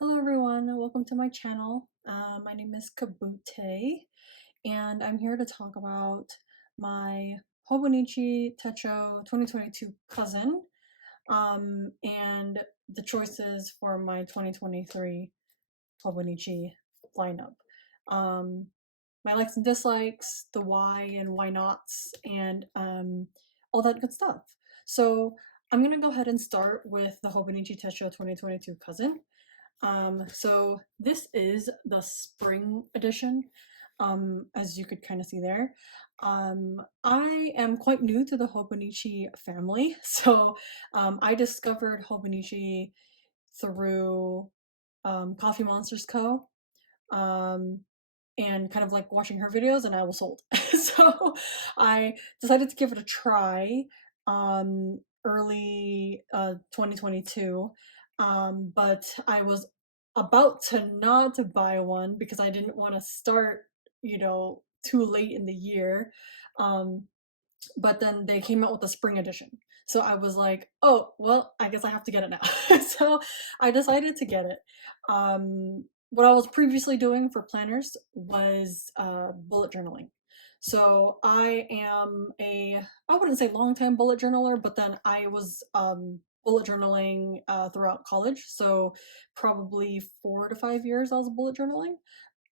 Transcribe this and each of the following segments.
Hello everyone, welcome to my channel. My name is ka-boo-teh, and I'm here to talk about my hobonichi techo 2022 cousin and the choices for my 2023 hobonichi lineup. Um, my likes and dislikes, the why and why nots, and all that good stuff. So I'm gonna go ahead and start with the hobonichi techo 2022 cousin. So this is the spring edition, as you could kind of see there. I am quite new to the Hobonichi family, so I discovered Hobonichi through Coffee Monsters Co. Um, and kind of like watching her videos, and I was sold. So I decided to give it a try early 2022, but I was about to not buy one because I didn't want to start, too late in the year. Um, but then they came out with the spring edition. So I was like, oh, well, I guess I have to get it now. So I decided to get it. What I was previously doing for planners was bullet journaling. So I wouldn't say long time bullet journaler, but then I was bullet journaling throughout college. So probably 4 to 5 years I was bullet journaling.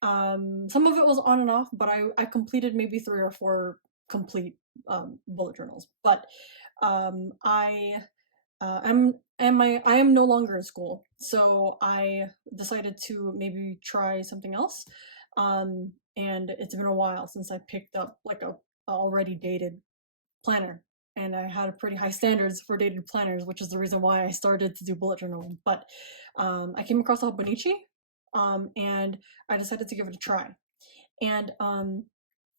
Some of it was on and off, but I completed maybe 3 or 4 complete bullet journals. But I I am no longer in school, so I decided to maybe try something else. And it's been a while since I picked up like a already dated planner, and I had pretty high standards for dated planners, which is the reason why I started to do bullet journaling. But I came across a Hobonichi, and I decided to give it a try. And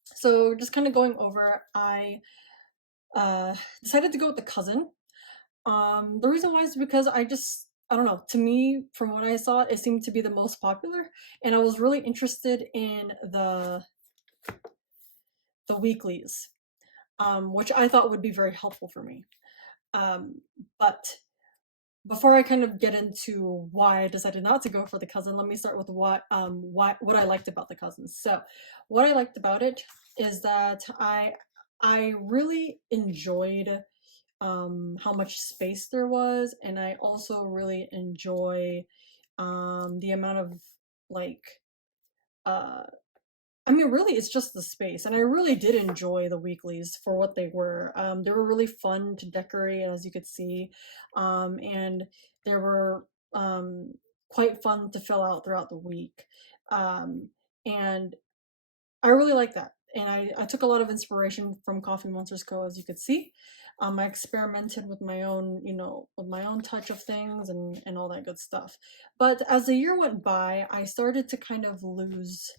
so just kind of going over, I decided to go with the cousin. The reason why is because I don't know, to me, from what I saw, it seemed to be the most popular, and I was really interested in the weeklies, which I thought would be very helpful for me. Um, but before I kind of get into why I decided not to go for the cousin, let me start with what I liked about the cousin. So, what I liked about it is that I really enjoyed how much space there was, and I also really enjoy the amount of like uh I mean, really, it's just the space, and I really did enjoy the weeklies for what they were. They were really fun to decorate, as you could see, and they were quite fun to fill out throughout the week. Um, and I really like that. And I took a lot of inspiration from Coffee Monsters Co., as you could see. I experimented with my own, with my own touch of things and all that good stuff. But as the year went by, I started to kind of lose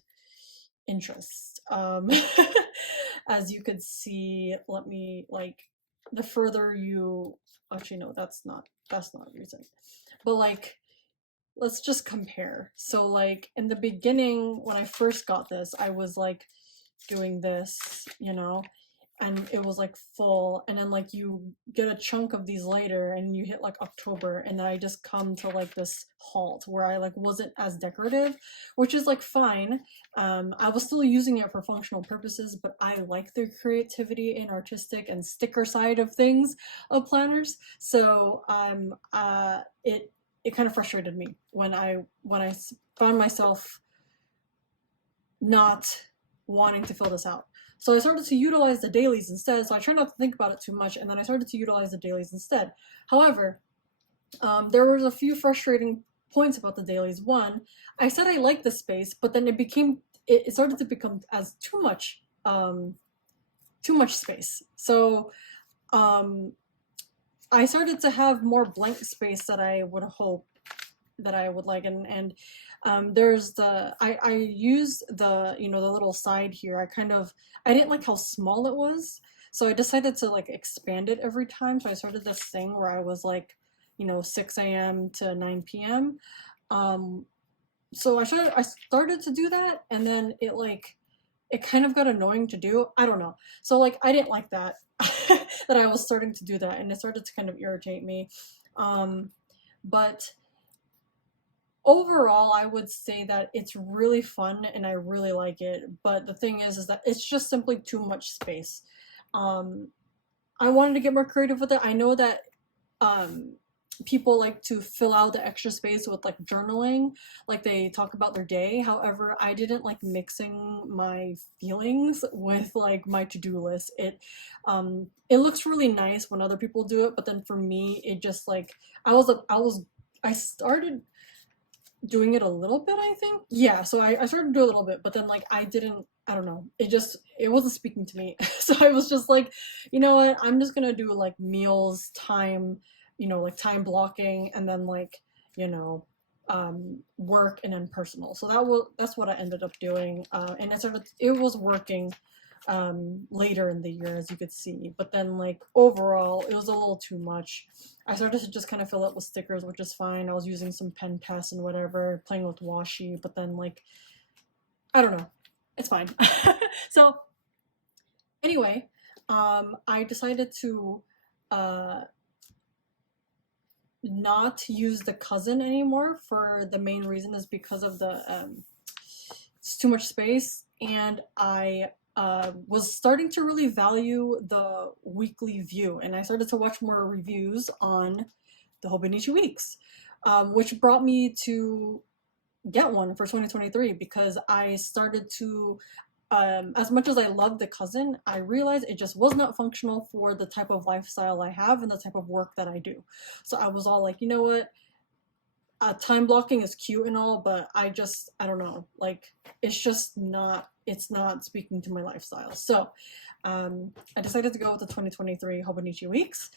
interest. As you could see, let me like the further you actually no, that's not reason. But like let's just compare. So like in the beginning when I first got this, I was like doing this, and it was like full, and then like you get a chunk of these later and you hit like October, and then I just come to like this halt where I like wasn't as decorative, which is like fine. I was still using it for functional purposes, but I like the creativity and artistic and sticker side of things of planners. So it kind of frustrated me when I found myself not wanting to fill this out. So I started to utilize the dailies instead. So I tried not to think about it too much, and then I started to utilize the dailies instead. However, there was a few frustrating points about the dailies. One, I said I liked the space, but then it started to become as too much space. So um, I started to have more blank space that I would hope that I would like, and there's I use the little side here. I didn't like how small it was, so I decided to like expand it every time. So I started this thing where I was like 6 a.m. to 9 p.m. Um, so I started to do that, and then it kind of got annoying to do. I don't know. So like I didn't like that that I was starting to do that, and it started to kind of irritate me. But overall, I would say that it's really fun and I really like it. But the thing is that it's just simply too much space. Um, I wanted to get more creative with it. I know that um, people like to fill out the extra space with like journaling, like they talk about their day. However, I didn't like mixing my feelings with like my to-do list. It looks really nice when other people do it, but then for me, it just like I started doing it a little bit, I think. Yeah, so I started to do a little bit, but then like I don't know, it wasn't speaking to me. So I was just like, you know what, I'm just gonna do like meals, time, like time blocking, and then like, you know, work and then personal. So that's what I ended up doing. And it was working later in the year, as you could see, but then like overall it was a little too much. I started to just kind of fill it with stickers, which is fine. I was using some pen tests and whatever, playing with washi, but then like I don't know, it's fine. So anyway, I decided to uh not use the cousin anymore. For the main reason is because of the it's too much space, and I was starting to really value the weekly view, and I started to watch more reviews on the Hobonichi Weeks, which brought me to get one for 2023 because I started to, as much as I love the cousin, I realized it just was not functional for the type of lifestyle I have and the type of work that I do. So I was all like, you know what? Time blocking is cute and all, but I don't know, like it's not speaking to my lifestyle. So I decided to go with the 2023 Hobonichi Weeks.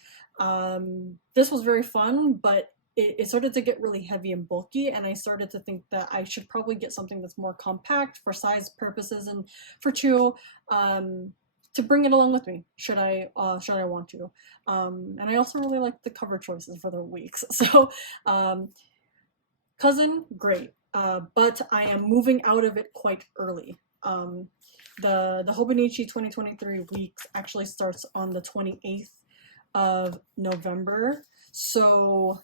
This was very fun, but it started to get really heavy and bulky, and I started to think that I should probably get something that's more compact for size purposes and for Chu, to bring it along with me, should I want to. And I also really like the cover choices for the weeks. So cousin, great. But I am moving out of it quite early. The Hobonichi 2023 weeks actually starts on the 28th of November. So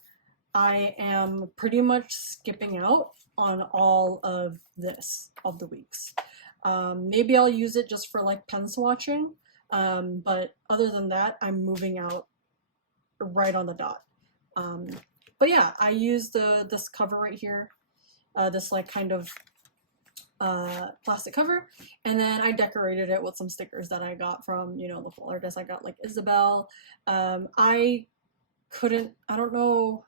I am pretty much skipping out on all of the weeks. Maybe I'll use it just for like pen swatching. But other than that, I'm moving out right on the dot. But yeah, I used this cover right here, this like kind of plastic cover, and then I decorated it with some stickers that I got from local artists. I got like Isabel. I don't know,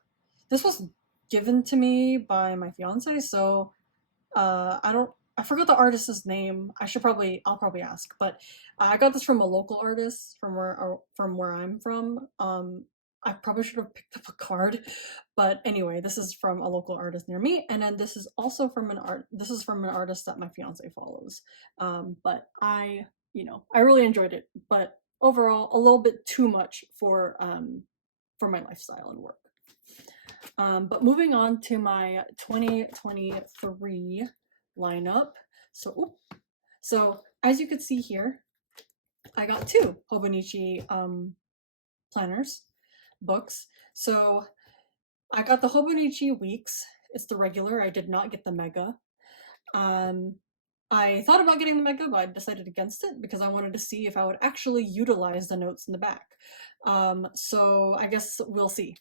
this was given to me by my fiance, so I forgot the artist's name. I'll probably ask, but I got this from a local artist from where I'm from. I probably should have picked up a card, but anyway, this is from a local artist near me, and then this is also from an artist that my fiance follows. But I really enjoyed it, but overall a little bit too much for my lifestyle and work. But moving on to my 2023 lineup. So as you can see here, I got two Hobonichi planners books. So I got the Hobonichi Weeks. It's the regular. I did not get the Mega. I thought about getting the Mega, but I decided against it because I wanted to see if I would actually utilize the notes in the back. So I guess we'll see.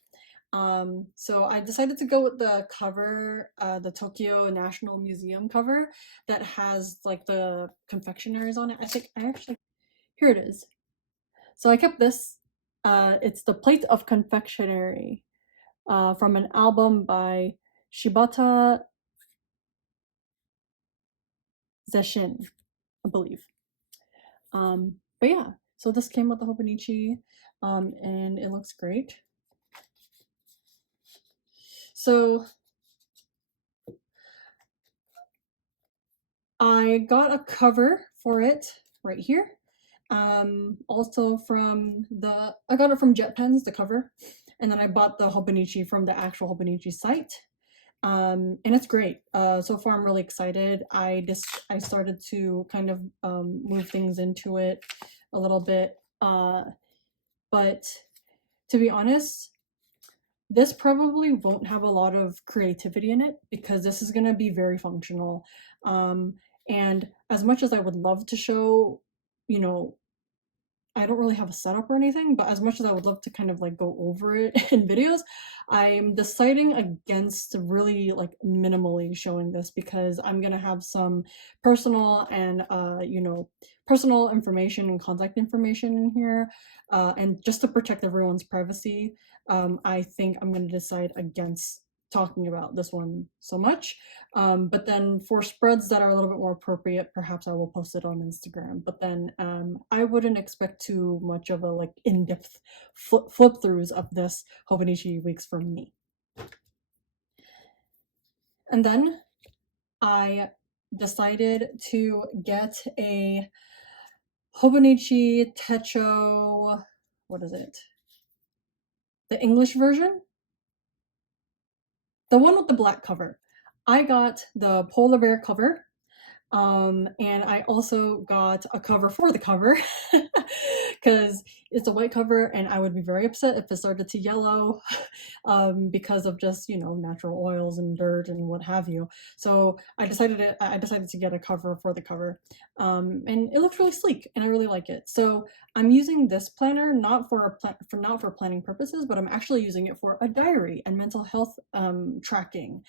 So I decided to go with the cover, the Tokyo National Museum cover that has like the confectionaries on it. I think here it is. So I kept this. It's the Plate of Confectionery, from an album by Shibata Zeshin, I believe. But yeah, so this came with the Hobonichi, and it looks great. So I got a cover for it right here. Also I got it from Jet Pens, the cover, and then I bought the Hobonichi from the actual Hobonichi site. And it's great. So far I'm really excited. I started to kind of move things into it a little bit. But to be honest, This probably won't have a lot of creativity in it because this is gonna be very functional. Um, and as much as I would love to show, you know, I don't really have a setup or anything, but as much as I would love to kind of like go over it in videos, I'm deciding against really like minimally showing this because I'm gonna have some personal and personal information and contact information in here. And just to protect everyone's privacy, I think I'm gonna decide against talking about this one so much. But then for spreads that are a little bit more appropriate, perhaps I will post it on Instagram. But then I wouldn't expect too much of a like in-depth flip throughs of this hobonichi weeks from me. And then I decided to get a hobonichi techo. What is it? The English version, the one with the black cover. I got the polar bear cover. And I also got a cover for the cover because it's a white cover and I would be very upset if it started to yellow because of just, natural oils and dirt and what have you. So I decided to get a cover for the cover. And it looks really sleek and I really like it. So I'm using this planner not for planning purposes, but I'm actually using it for a diary and mental health tracking,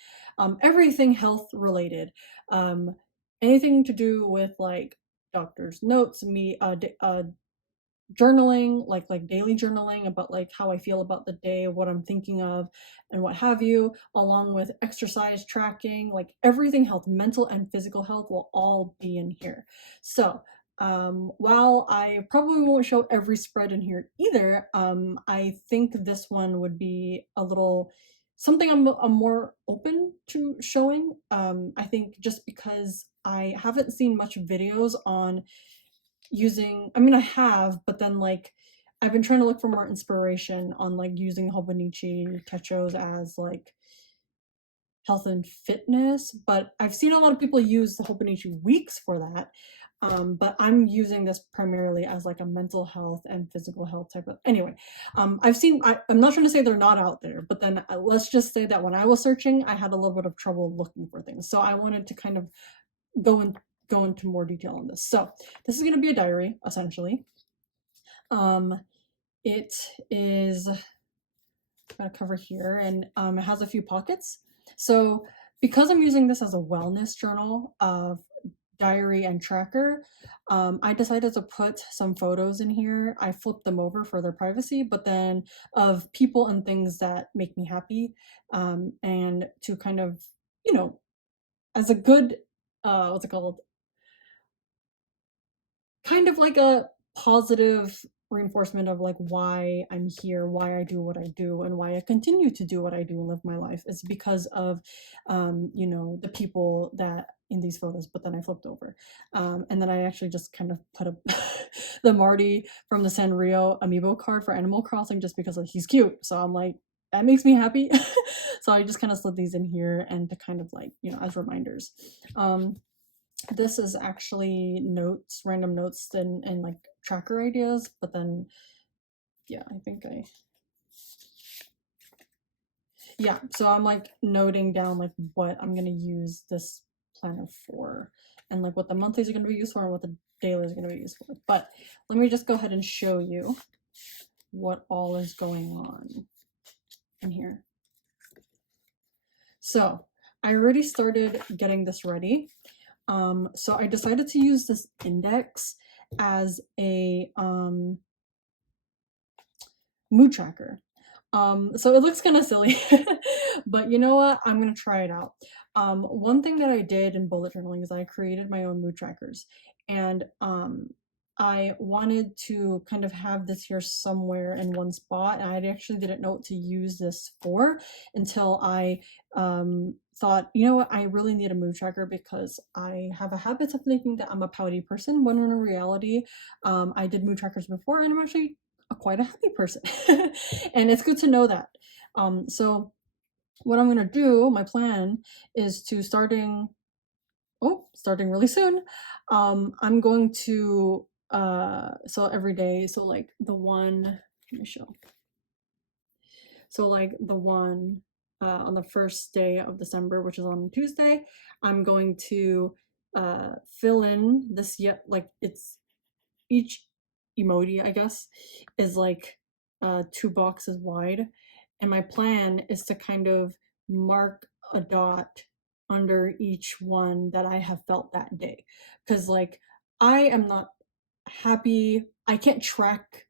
everything health related. Anything to do with like doctor's notes, journaling, like daily journaling about like how I feel about the day, what I'm thinking of, and what have you, along with exercise tracking, like everything health, mental and physical health will all be in here. So while I probably won't show every spread in here either, I think this one would be a little something I'm more open to showing. I think just because I haven't seen much videos on I mean, I have, but then like I've been trying to look for more inspiration on like using hobonichi techos as like health and fitness, but I've seen a lot of people use the hobonichi weeks for that. But I'm using this primarily as like a mental health and physical health type of anyway. I'm not trying to say they're not out there, but then let's just say that when I was searching, I had a little bit of trouble looking for things. So I wanted to kind of go and go into more detail on this. So this is going to be a diary essentially. It is got a cover here, and it has a few pockets. So because I'm using this as a wellness journal of diary and tracker, I decided to put some photos in here. I flipped them over for their privacy, but then of people and things that make me happy, and to kind of, you know, as a good, what's it called? Kind of like a positive reinforcement of like why I'm here, why I do what I do, and why I continue to do what I do and live my life is because of the people that in these photos, but then I flipped over. And then I actually just kind of put a the Marty from the Sanrio amiibo card for Animal Crossing just because he's cute. So I'm like, that makes me happy. So I just kind of slid these in here and to kind of like, as reminders. This is actually notes, random notes and like tracker ideas, but then yeah, yeah, so I'm like noting down like what I'm gonna use this planner for and like what the monthlies are gonna be used for and what the dailies are gonna be used for. But let me just go ahead and show you what all is going on in here. So I already started getting this ready. So I decided to use this index as a mood tracker. So it looks kind of silly, but you know what? I'm gonna try it out. One thing that I did in bullet journaling is I created my own mood trackers, and I wanted to kind of have this here somewhere in one spot, and I actually didn't know what to use this for until I thought, you know what, I really need a mood tracker because I have a habit of thinking that I'm a pouty person when in reality, I did mood trackers before and I'm actually quite a happy person. And it's good to know that. So what I'm gonna do, my plan is to starting really soon, I'm going to so every day, so like the one, let me show. So like the one on the first day of December, which is on Tuesday, I'm going to fill in this, yet like it's each emoti, I guess, is like 2 boxes wide. And my plan is to kind of mark a dot under each one that I have felt that day. Because, like, I am not happy, I can't track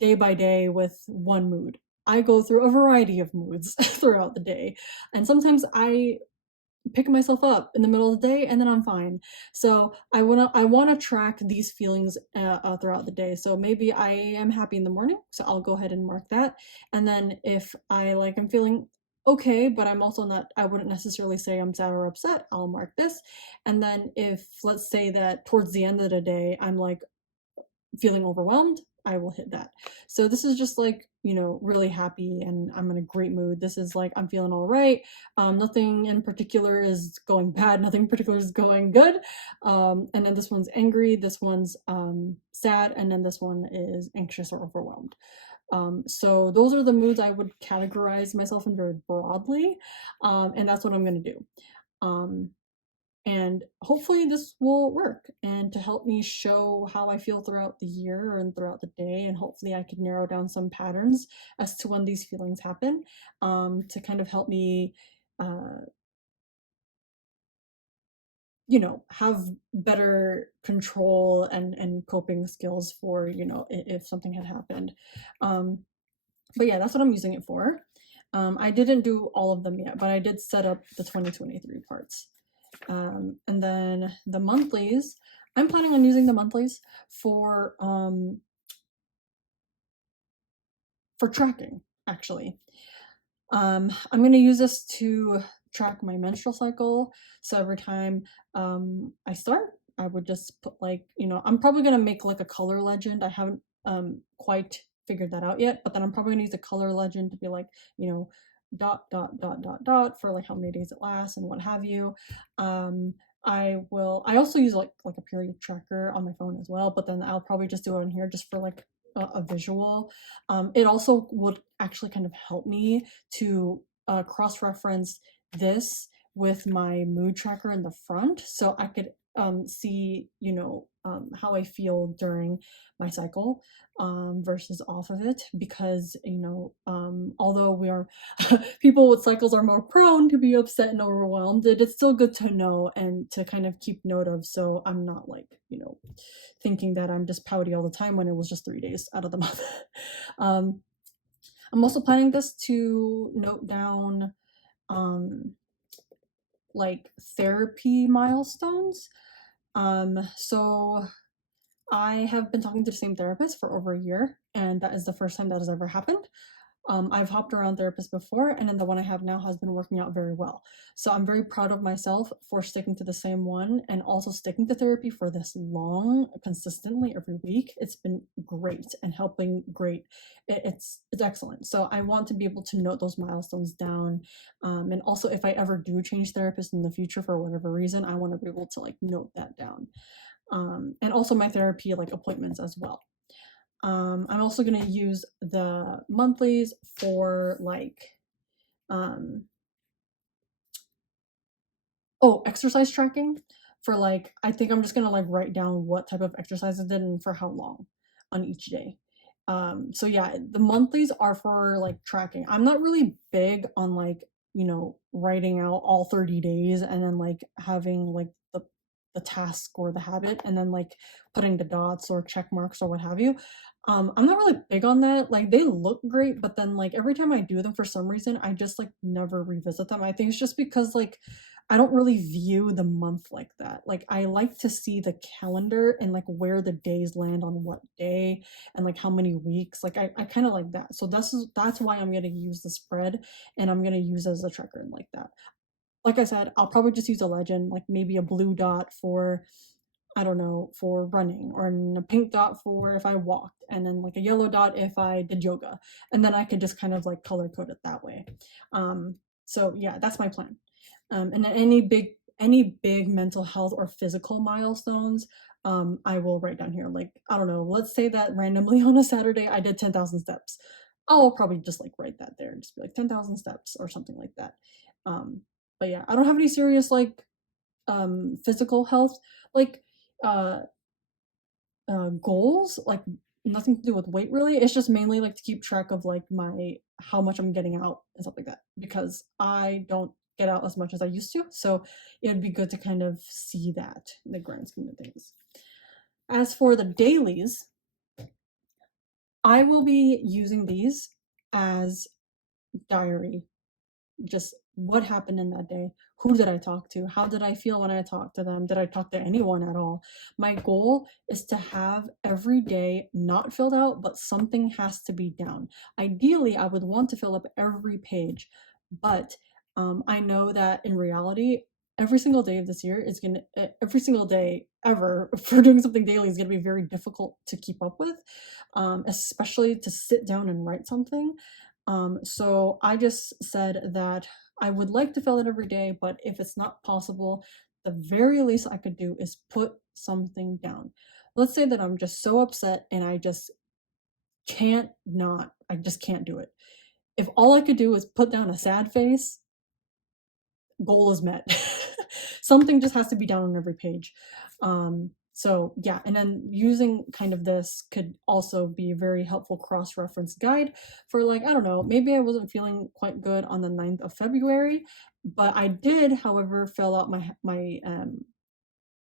day by day with one mood. I go through a variety of moods throughout the day. And sometimes I pick myself up in the middle of the day and then I'm fine. So I wanna track these feelings throughout the day. So maybe I am happy in the morning, so I'll go ahead and mark that. And then if I like I'm feeling okay, but I'm also not, I wouldn't necessarily say I'm sad or upset, I'll mark this. And then if let's say that towards the end of the day I'm like feeling overwhelmed, I will hit that. So this is just like, really happy and I'm in a great mood. This is like, I'm feeling all right. Nothing in particular is going bad. Nothing in particular is going good. And then this one's angry. This one's sad. And then this one is anxious or overwhelmed. So those are the moods I would categorize myself in very broadly. And that's what I'm going to do. Um, and hopefully this will work and to help me show how I feel throughout the year and throughout the day. And hopefully I could narrow down some patterns as to when these feelings happen, to kind of help me, uh, have better control and coping skills for, if something had happened. Um, but yeah, that's what I'm using it for. I didn't do all of them yet, but I did set up the 2023 parts. And then the monthlies, I'm planning on using the monthlies for tracking, actually. I'm going to use this to track my menstrual cycle. So every time I start, I would just put like, I'm probably going to make like a color legend. I haven't quite figured that out yet, but then I'm probably going to use a color legend to be like, dot, dot, dot, dot, dot for like how many days it lasts and what have you. Um, I also use like a period tracker on my phone as well, but then I'll probably just do it on here just for like a visual. It also would actually kind of help me to cross-reference this with my mood tracker in the front so I could see, how I feel during my cycle versus off of it because, although we are people with cycles are more prone to be upset and overwhelmed, it's still good to know and to kind of keep note of so I'm not like, thinking that I'm just pouty all the time when it was just 3 days out of the month. um, I'm also planning this to note down like therapy milestones. So I have been talking to the same therapist for over a year, and that is the first time that has ever happened. I've hopped around therapists before, and then the one I have now has been working out very well. So I'm very proud of myself for sticking to the same one and also sticking to therapy for this long, consistently every week. It's been great and helping great. It's excellent. So I want to be able to note those milestones down, and also if I ever do change therapists in the future for whatever reason, I want to be able to like note that down. And also my therapy like appointments as well. I'm also gonna use the monthlies for like, um, exercise tracking for like, I think I'm just gonna like write down what type of exercise I did and for how long on each day. So yeah, the monthlies are for like tracking. I'm not really big on like, writing out all 30 days and then like having like the task or the habit and then like putting the dots or check marks or what have you. I'm not really big on that. Like they look great, but then like every time I do them for some reason, I just like never revisit them. I think it's just because like I don't really view the month like that. Like I like to see the calendar and like where the days land on what day and like how many weeks. Like I kind of like that. So that's why I'm gonna use the spread and I'm gonna use it as a tracker and like that. Like I said, I'll probably just use a legend, like maybe a blue dot for, I don't know, for running, or a pink dot for if I walked, and then like a yellow dot if I did yoga. And then I could just kind of like color code it that way. So yeah, that's my plan. And then any big mental health or physical milestones, I will write down here. Like, I don't know, let's say that randomly on a Saturday I did 10,000 steps. I'll probably just like write that there and just be like 10,000 steps or something like that. Um, but yeah, I don't have any serious like physical health like uh goals, like nothing to do with weight really. It's just mainly like to keep track of like my how much I'm getting out and stuff like that because I don't get out as much as I used to. So it'd be good to kind of see that in the grand scheme of things. As for the dailies, I will be using these as diary, just what happened in that day. Who did I talk to? How did I feel when I talked to them? Did I talk to anyone at all? My goal is to have every day not filled out, but something has to be down. Ideally, I would want to fill up every page, but I know that in reality, every single day of this year is gonna, every single day ever for doing something daily is gonna be very difficult to keep up with, especially to sit down and write something. So I just said that I would like to fill it every day, but if it's not possible, the very least I could do is put something down. Let's say that I'm just so upset and I just I just can't do it. If all I could do is put down a sad face, goal is met. Something just has to be down on every page. So yeah, and then using kind of this could also be a very helpful cross-reference guide for like, I don't know, maybe I wasn't feeling quite good on the 9th of February, but I did, however, fill out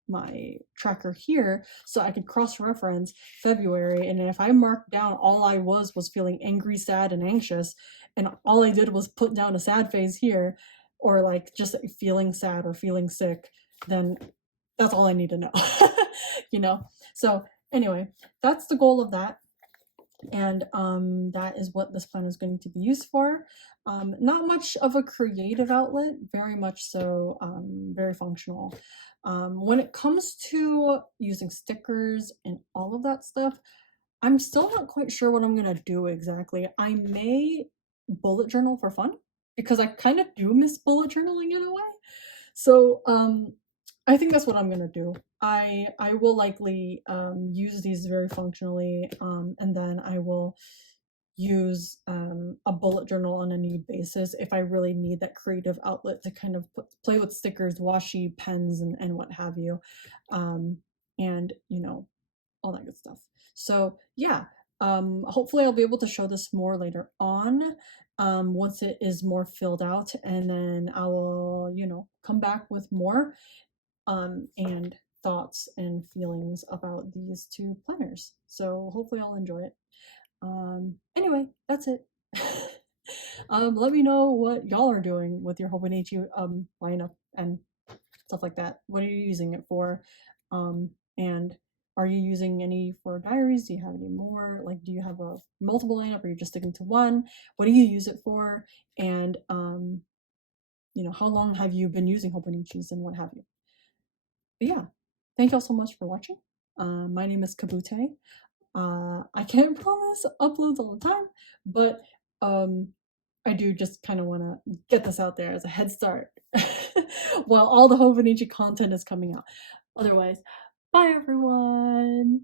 my tracker here so I could cross-reference February, and if I marked down all I was feeling angry, sad, and anxious, and all I did was put down a sad phase here, or like just feeling sad or feeling sick, then that's all I need to know. You know? So anyway, that's the goal of that. And that is what this plan is going to be used for. Not much of a creative outlet, very much so very functional. When it comes to using stickers and all of that stuff, I'm still not quite sure what I'm gonna do exactly. I may bullet journal for fun because I kind of do miss bullet journaling in a way. So I think that's what I'm gonna do. I will likely use these very functionally, and then I will use a bullet journal on a need basis if I really need that creative outlet to kind of play with stickers, washi, pens, and what have you, and you know, all that good stuff. So yeah, hopefully I'll be able to show this more later on, once it is more filled out, and then I will, you know, come back with more and thoughts and feelings about these two planners. So hopefully I'll enjoy it. Anyway, that's it. Let me know what y'all are doing with your hobonichi lineup and stuff like that. What are you using it for? And are you using any for diaries? Do you have any more? Like, do you have a multiple lineup or are you just sticking to one? What do you use it for? And you know, how long have you been using hobonichis and what have you? But yeah, thank y'all so much for watching. My name is Ka-boo-teh. I can't promise uploads all the time, but I do just kind of want to get this out there as a head start while all the Hobonichi content is coming out. Otherwise, bye everyone!